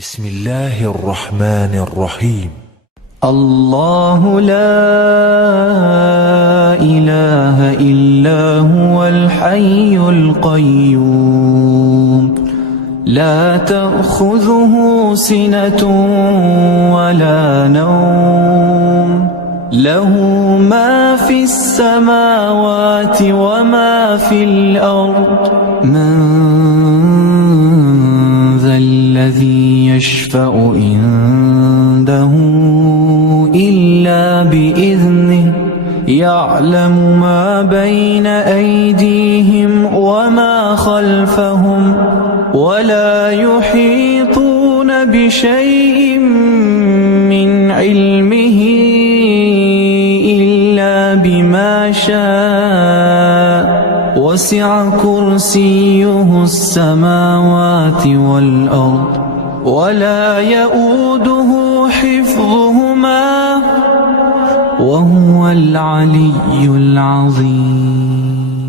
بسم الله الرحمن الرحيم. الله لا إله إلا هو الحي القيوم لا تأخذه سنة ولا نوم له ما في السماوات وما في الأرض من ذا الذي يشفع عنده إلا بإذنه يعلم ما بين أيديهم وما خلفهم ولا يحيطون بشيء من علمه إلا بما شاء وسع كرسيه السماوات والأرض ولا يؤوده حفظهما وهو العلي العظيم.